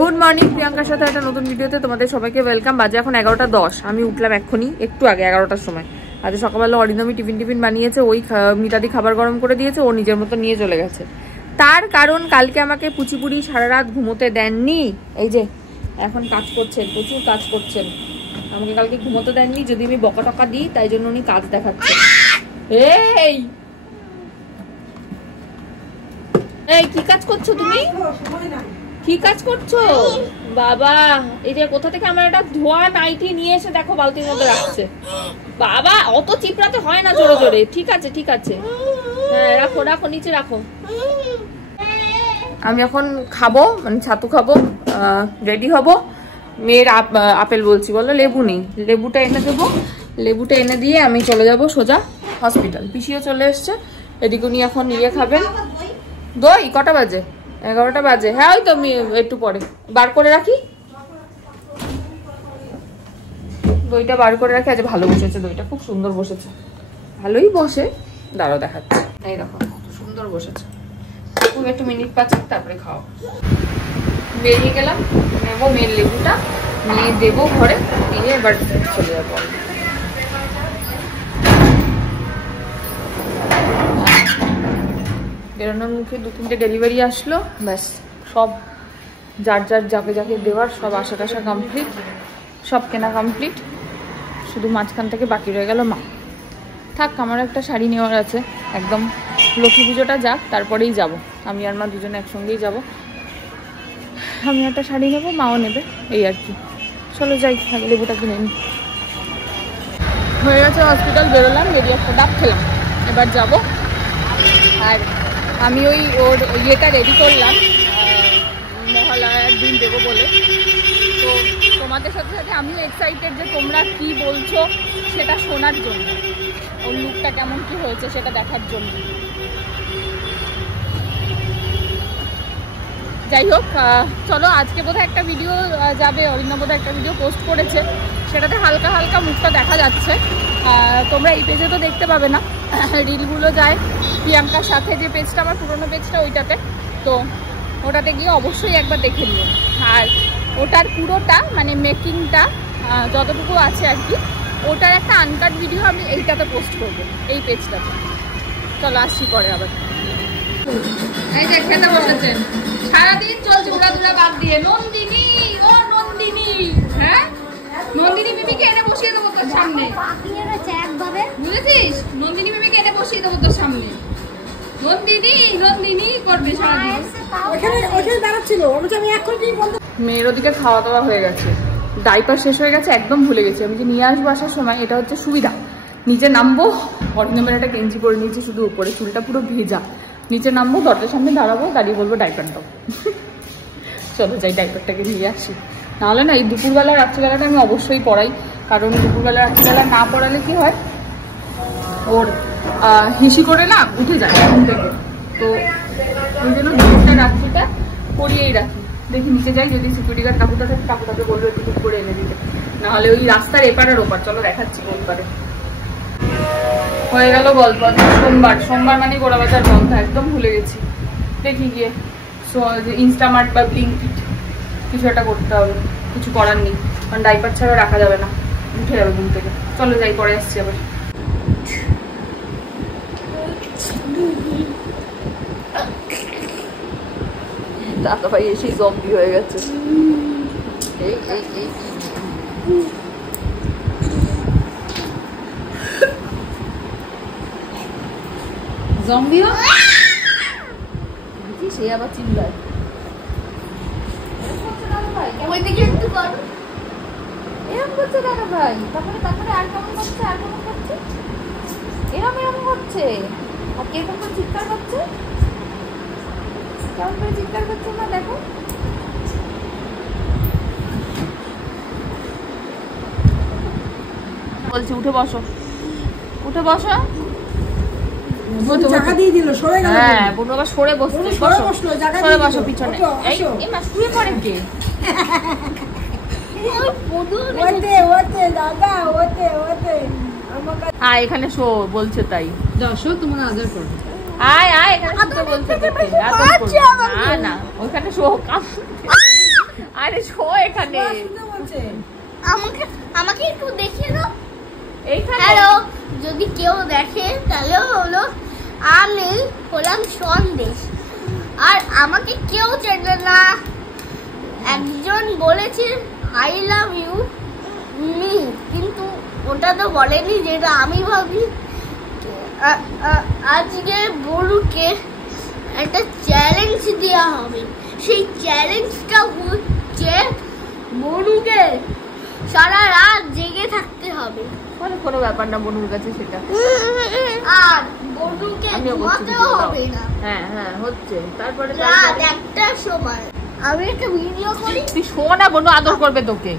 Good morning, প্রিয়াঙ্কার সাথে একটা নতুন ভিডিওতে তোমাদের সবাইকে ওয়েলকাম। বাজে এখন 11:10। আমি উঠলাম এক্ষুনি, একটু আগে 11টার সময়। আজ সকালবেলা অরিন্দমি টিফিন বানিয়েছে, ওই মিতাদি খাবার গরম করে দিয়েছে, ও নিজের মতো নিয়ে চলে গেছে। তার কারণ কালকে আমাকে পুচিপুরি সারা রাত ঘুমোতে দেননি। এই যে এখন কাজ করছেন, প্রচুর কাজ করছেন, আমাকে কালকে ঘুমোতে দেননি। যদি আমি বকা টকা দিই তাই জন্য উনি কাজ দেখাচ্ছেন। এই এই কি কাজ করছো তুমি? কি কাজ করছো বাবা? এই যে কোথা থেকে আমার একটা ধোয়া নাইটি নিয়ে এসে দেখো বালতির মধ্যে রাখছে। বাবা অত চিপড়াতে হয় না জোরে জোরে। ঠিক আছে ঠিক আছে, হ্যাঁ রাখো রাখো, নিচে রাখো। আমি এখন খাবো, মানে ছাতু খাবো, রেডি হব। মেয়ের আপেল বলছি, বলো লেবু নেই, লেবুটা এনে দেবো। লেবুটা এনে দিয়ে আমি চলে যাব সোজা হসপিটাল। পিসিও চলে এসছে, এদিকে উনি এখন ইয়ে খাবেন। দই কটা বাজে? 11টা বাজে। হ্যাঁ ওই তো আমি একটু পরে বার করে রাখি, দইটা বার করে রাখি। আজ ভালো বসেছে দইটা, খুব সুন্দর বসেছে, ভালোই বসে। দাঁড়াও দেখাচ্ছি, এই দেখো কত সুন্দর বসেছে। খুব একটু মিনিট 5 তারপরে খাও। বেরিয়ে গেলাম, নেবো মেয়ের লেবুটা, নিয়ে দেবো ঘরে, দিয়ে এবার চলে যাবো। বেরোনোর মুখে 2-3টে ডেলিভারি আসলো, ব্যাস সব যার যার যাকে যাকে দেওয়ার সব আশা টাশা কমপ্লিট, সব কেনা কমপ্লিট। শুধু মাঝখান থেকে বাকি রয়ে গেল মা। থাক, আমার একটা শাড়ি নেওয়ার আছে, একদম লক্ষ্মী পুজোটা যাক তারপরেই যাব। আমি আর মা দুজনে একসঙ্গেই যাব। আমি একটা শাড়ি নেবো, মাও নেবে, এই আর কি। চলো যাই, আগে লেবুটা কিনে নিই। হয়ে গেছে হসপিটাল, বেরোলাম, বেরিয়ে একটা ডাব খেলাম, এবার যাব। আর আমি ওর ইয়েটা রেডি করলাম মহালয়ার দিন দেবো বলে। তো তোমাদের সাথে সাথে আমিও এক্সাইটেড যে তোমরা কি বলছো সেটা শোনার জন্য, ওর লুকটা কেমন কি হয়েছে সেটা দেখার জন্য। যাই হোক, চলো আজকে বোধহয় একটা ভিডিও যাবে, অরিন্দম বোধহয় একটা ভিডিও পোস্ট করেছে, সেটাতে হালকা হালকা মুখটা দেখা যাচ্ছে। তোমরা এই পেজে তো দেখতে পাবে না, রিলগুলো যায় প্রিয়াঙ্কার সাথে, যে পেজটা আমার পুরোনো পেজটা ওইটাতে। তো ওটাতে গিয়ে অবশ্যই একবার দেখে নিও। আর ওটার পুরোটা মানে মেকিংটা যতটুকু আছে আর কি, ওটার একটা আনকাট ভিডিও আমি এইটাতে পোস্ট করবো, এই পেজটাতে। চলো আসছি পরে আবার। এই যে খেতে বসেছেন, সারাদিন চলছে উড়াদুড়া বাদ দিয়ে। নন্দিনী, ও নন্দিনী, হ্যাঁ নন্দিনী মিমিকে এনে বসিয়ে দেবো তোর সামনে, বুঝেছিস? নন্দিনী মিমিকে এনে বসিয়ে দেবো তোর সামনে। নন্দিনী নন্দিনী করবে সারাদিন। মেয়ের ওদিকে খাওয়া দাওয়া হয়ে গেছে, ডাইপার শেষ হয়ে গেছে, একদম ভুলে গেছি আমি যে নিয়ে আসবো আসার সময়। এটা হচ্ছে সুবিধা, নিচে নামবো, অরিন্দমের একটা গেঞ্জি পরে নিয়েছি শুধু উপরে, চুলটা পুরো ভেজা। নিচে নামবো, দরজার সামনে দাঁড়াবো, দাঁড়িয়ে বলবো ডাইপার দাও। চলো যাই ডাইপারটাকে নিয়ে আসি। নাহলে না এই দুপুরবেলা রাত্রিবেলাটা আমি অবশ্যই পড়াই, কারণ দুপুরবেলা রাত্রিবেলা না পড়ালে কি হয়, ওর হিসি করে না উঠে যায় ঘুম থেকে। তো ওই জন্য দুপুরটা রাত্রিটা পড়িয়েই রাখি। দেখি নিচে যাই, যদি সিকিউরিটি গার্ড কাকুটা থাকে কাকুটাকে বলবো একটু ঠিক করে এনে দিতে, নাহলে ওই রাস্তার এপার আর ওপার। চলো দেখাচ্ছি কোন পারে। হয়ে গেল গল্প, সোমবার মানে গোড়া বাজার বন্ধ, একদম ভুলে গেছি। দেখি গিয়ে ইনস্টামার্ট বা ব্লিঙ্কিট কিছু একটা করতে হবে, কিছু করার নেই, কারণ ডাইপার ছাড়া রাখা যাবে না, উঠে যাবে ঘুম থেকে। চলো যাই, পরে আসছি আবার। দাদা ভাই এসেই জম্বি হয়ে গেছে। জম্বিও সে আবার চিল্লায়। এরকম করছে দাদা ভাই, তারপরে আর কেমন করছে, আর কেমন করছে, এরকম হচ্ছে, আর কিরকম করে চিৎকার করছে, কেমন করে চিৎকার করছে না দেখো। বলছি উঠে বসো, উঠে বসো। জায়গা দিয়ে দিল, সরে গেল। হ্যাঁ বুনু আবার সরে বসছে, সরে বসো পিছনে। এই মা শুয়ে পড়ে কে? আয় এখানে শো বলছে, তাই যাও শো, তোমার আদর করো। আয় আয় এখানে শুতে বলছে, না না ওইখানে শো। আরে শো এখানে আমাকে আমাকে একটু দেখিয়ে দাও এইখানে। হ্যালো, যদি কেউ দেখে তাহলে হলো আমি হলাম সন্দেশ, আর আমাকে কেউ চেনে না। একজন বলেছে আই লাভ ইউ মি, কিন্তু ওটা তো বলেনি যেটা আমি ভাবি। আজকে বড়ুকে একটা চ্যালেঞ্জ দেওয়া হবে। সেই চ্যালেঞ্জটা হচ্ছে বড়ুকে সারা রাত জেগে থাকতে হবে। কোনো ব্যাপার না বনুর কাছে সেটা। আর বড়ুকে ঘুমাতেও হবে না। হ্যাঁ হ্যাঁ হচ্ছে। তারপরে রাত 1টার সময় আমি একটা ভিডিও করি। তুই শো না, বনু আদর করবে তোকে।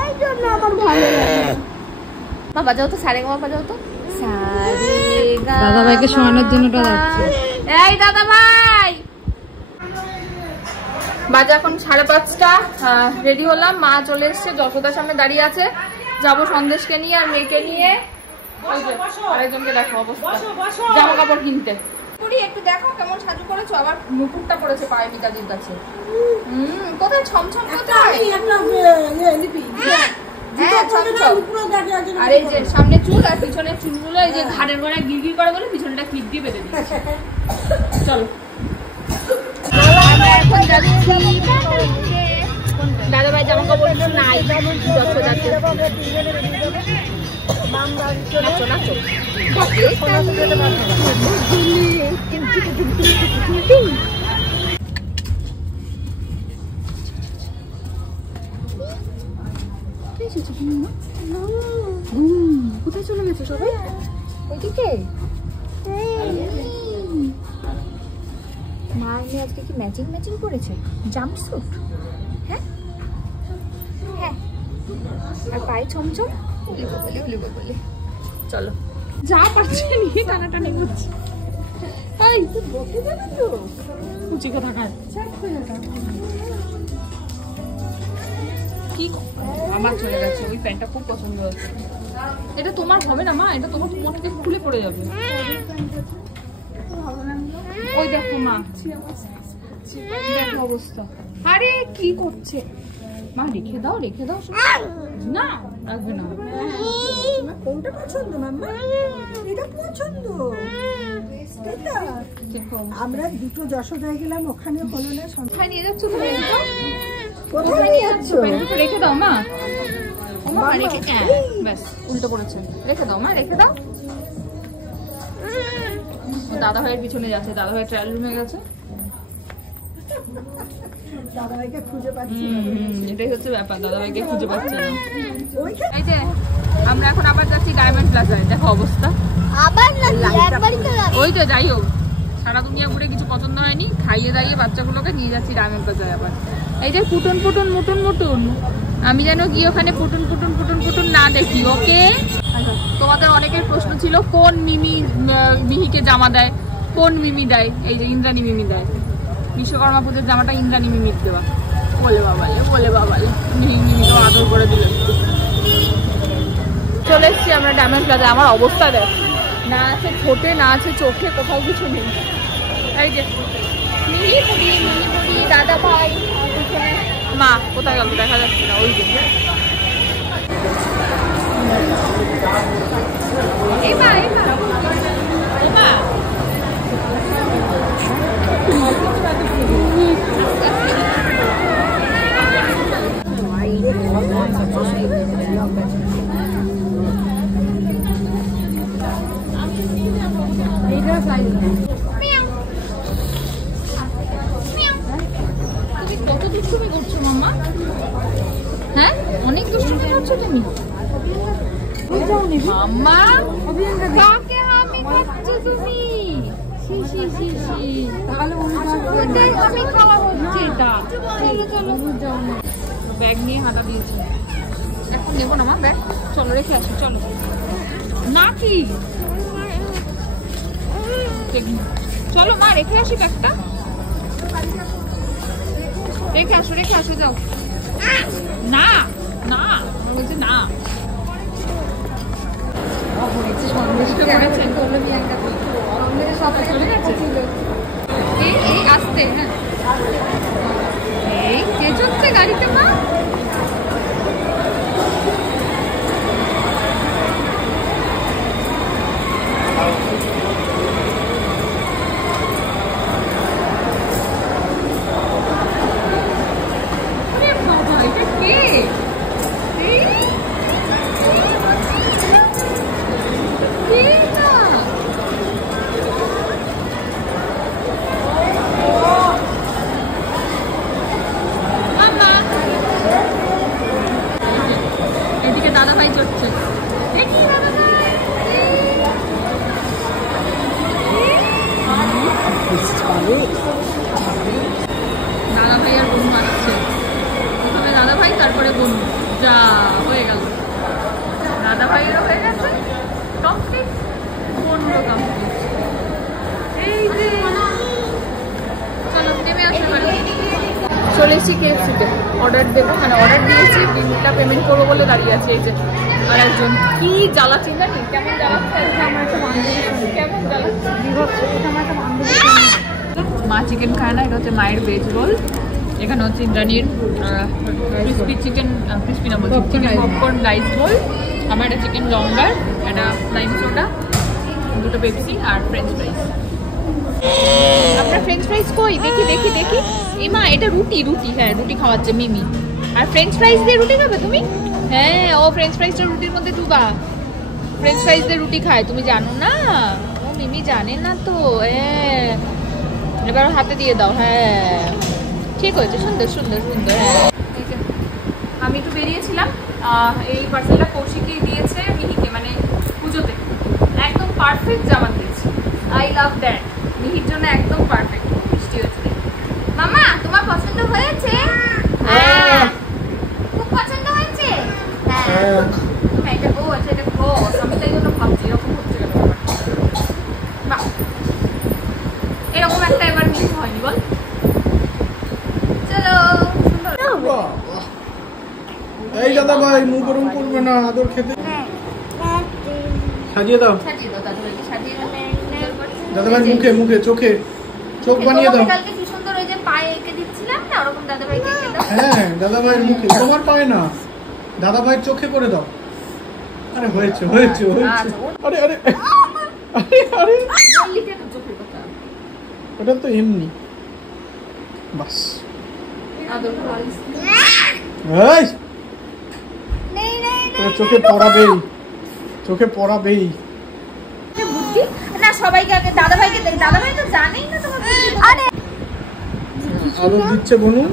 এই জন্য আমার ভালো লাগে। মা বাজাও তো, সারে গা বাজাও তো। সারে গা। দাদা ভাইকে শোনানোর জন্য ওটা যাচ্ছে। এই দাদা ভাই, বাজে এখন 5:30। রেডি হলাম, মা চলে এসছে, যশোদার সামনে দাঁড়িয়ে আছে। যাবো সন্দেশকে নিয়ে আর মেয়েকে নিয়ে। আরেকজনকে দেখো অবস্থা, জামা কাপড় কিনতে। একটু দেখো কেমন সাজু করেছো, আবার মুকুটটা পড়েছে পায়ে মিতালির কাছে। কোথায় ছমছম কোথায়? হ্যাঁ ছমছম। আর এই যে সামনে চুল আর পিছনের চুলগুলো এই যে ঘাড়ের গোড়ায় গিরগির করে বলে পিছনটা ক্লিপ দিয়ে বেঁধে দিয়েছে। চলো আমরা এখন যাচ্ছি। দাদা ভাই জামা কাপড় নাই, যশোদাতে। নাচো নাচো। কোথায় চলে গেছে সবাই? ওইদিকে মা এনে আজকে কি ম্যাচিং ম্যাচিং করেছে জাম্পস্যুট? হ্যাঁ হ্যাঁ, আর পায়ে ছমছম। বলে চলো, যা পারছে নিয়ে টানাটানি করছে। এই বকে যাবে তো কুচি কথা কার কি আমার চলে গেছে। ওই প্যান্টটা খুব পছন্দ হচ্ছে। এটা তোমার হবে না মা, এটা তোমার মন থেকে খুলে পড়ে যাবে। ওই দেখো মা, দেখো অবস্থা। আরে কি করছে মা? রেখে দাও রেখে দাও। না রাখবে না। কোনটা পছন্দ মাম্মা? এটা পছন্দ। আমরা দুটো যশোদায় গেলাম, ওখানে হলো না। কোথায় নিয়ে যাচ্ছ তুমি? কোথায় নিয়ে যাচ্ছ? প্যান্টটা রেখে দাও মা। মা রেখে, ব্যাস উল্টো পড়েছে। রেখে দাও মা, রেখে দাও। দাদা ভাইয়ের পিছনে যাচ্ছে, দাদা ভাই ট্রায়াল রুমে গেছে। দাদাভাইকে খুঁজে পাচ্ছি। এটাই হচ্ছে ব্যাপার, দাদা ভাইকে খুঁজে পাচ্ছে না। এই যে আমরা এখন আবার যাচ্ছি ডায়মন্ড প্লাজায়। দেখো অবস্থা। আবার না একবারই তো যাবে। ওই তো যাই হোক, সারা দুনিয়া ঘুরে কিছু পছন্দ হয়নি, খাইয়ে দাইয়ে বাচ্চাগুলোকে নিয়ে যাচ্ছি ডায়মন্ড প্লাজায় আবার। এই যে পুটুন পুটুন মুটুন মুটুন, আমি যেন কি ওখানে পুটুন পুটুন পুটুন পুটুন না দেখি। ওকে, তোমাদের অনেকের প্রশ্ন ছিল কোন মিমি মিহিকে জামা দেয়, কোন মিমি দেয়? এই যে ইন্দ্রাণী মিমি দেয়। বিশ্বকর্মা পুজোর জামাটা ইন্দ্রাণী মিমির দেওয়া। বলে বাবালে মিমি তো আদর করে দিল। চলে এসছি আমরা ডায়মন্ড প্লাজা। আমার অবস্থা দেখ, না আছে ঠোঁটে, না আছে চোখে, কোথাও কিছু নেই। এই যে মিহি পুরি দাদা ভাই, মা কোথায় গেল দেখা যাচ্ছে না। ওই যে কত দুষ্টুমি করছো মাম্মা? হ্যাঁ অনেক দুষ্টুমি করছো তুমি মাম্মা। কাকে আমি খাচ্ছ তুমি? আমি খাওয়া হচ্ছে এটা। চলো চলো, ব্যাগ নিয়ে হাঁটা দিয়েছি। এখন নেবো না মা ব্যাগ, চলো রেখে আসি। চলো না কি, চলো মা রেখে আসি ব্যাগটা। রেখে আসো যাও। না না বলছে না। এই আসতে হ্যাঁ দাদা ভাই আর বোন আসছে, প্রথমে দাদা ভাই তারপরে বোন। যা হয়ে গেল, দাদা ভাইয়েরও হয়ে গেছে কমপ্লিট, বোনও কমপ্লিট। এই যে চলো নেমে আসো বাড়ি। চলে এসেছি KFC-তে, অর্ডার দেবো, মানে অর্ডার দিয়েছি, বিলটা পেমেন্ট করবো বলে দাঁড়িয়ে আছে। এই যে আর একজন কি জ্বালাচ্ছি জানি, কেমন জ্বালাচ্ছে আমার একটা বান্ধবী, কেমন জ্বালাচ্ছে বিভৎস, আমার একটা বান্ধবী। মা চিকেন খায় না, এটা হচ্ছে মায়ের ভেজ রোল। এখানে হচ্ছে ইন্দ্রাণীর ক্রিসপি চিকেন, ক্রিসপি না বলছি, চিকেন পপকর্ন রাইস রোল। আমার একটা চিকেন লঙ্গার, একটা লাইম সোডা, দুটো পেপসি আর ফ্রেঞ্চ ফ্রাইস। আপনার ফ্রেঞ্চ ফ্রাইস কই? দেখি দেখি দেখি। এই মা এটা রুটি, রুটি, হ্যাঁ রুটি খাওয়াচ্ছে মিমি। আর ফ্রেঞ্চ ফ্রাইস দিয়ে রুটি খাবে তুমি? হ্যাঁ, ও ফ্রেঞ্চ ফ্রাইসটা রুটির মধ্যে ডুবা। ফ্রেঞ্চ ফ্রাইস দিয়ে রুটি খায়, তুমি জানো না? ও মিমি জানে না তো। হ্যাঁ, এবার হাতে দিয়ে দাও। হ্যাঁ ঠিক হয়েছে, সুন্দর সুন্দর সুন্দর। হ্যাঁ আমি একটু বেরিয়েছিলাম, এই পার্সেলটা কৌশিকই দিয়েছে মিহিকে, মানে পুজোতে একদম পারফেক্ট জামা দিয়েছে। আই লাভ দ্যাট, মিহির জন্য একদম পারফেক্ট। বৃষ্টি হচ্ছে। মামা তোমার পছন্দ হয়েছে? হ্যাঁ খুব পছন্দ হয়েছে। হ্যাঁ এটা ও আচ্ছা, এটা ক্রস, আমি তাই জন্য ভাবছি এরকম হচ্ছে কেন। বাহ, এরকম একটা এবার মিস হয়নি বল। চলো এই দাদা ভাই মুখ গরম করবে না, আদর খেতে সাজিয়ে দাও। সাজিয়ে দাও দাদা ভাইকে, সাজিয়ে দাও দাদা ভাই মুখে মুখে চোখে চোখ বানিয়ে দাও। কালকে কি সুন্দর ওই যে পায়ে এঁকে দিচ্ছিলাম না, ওরকম দাদা ভাইকে এঁকে দাও। হ্যাঁ দাদা ভাইয়ের মুখে, তোমার পায়ে না, দাদা ভাইয়ের চোখে করে দাও। আরে হয়েছে হয়েছে হয়েছে। আরে আরে আরে আরে চোখের কথা, ওটা তো এমনি বাস। আদর এই চোখে পড়াবেই, চোখে পড়াবেই। বুদ্ধি না, সবাইকে আগে দাদা ভাইকে দেখ, দাদা ভাই তো জানেই না তোমার। আরে আদর দিচ্ছে বনু।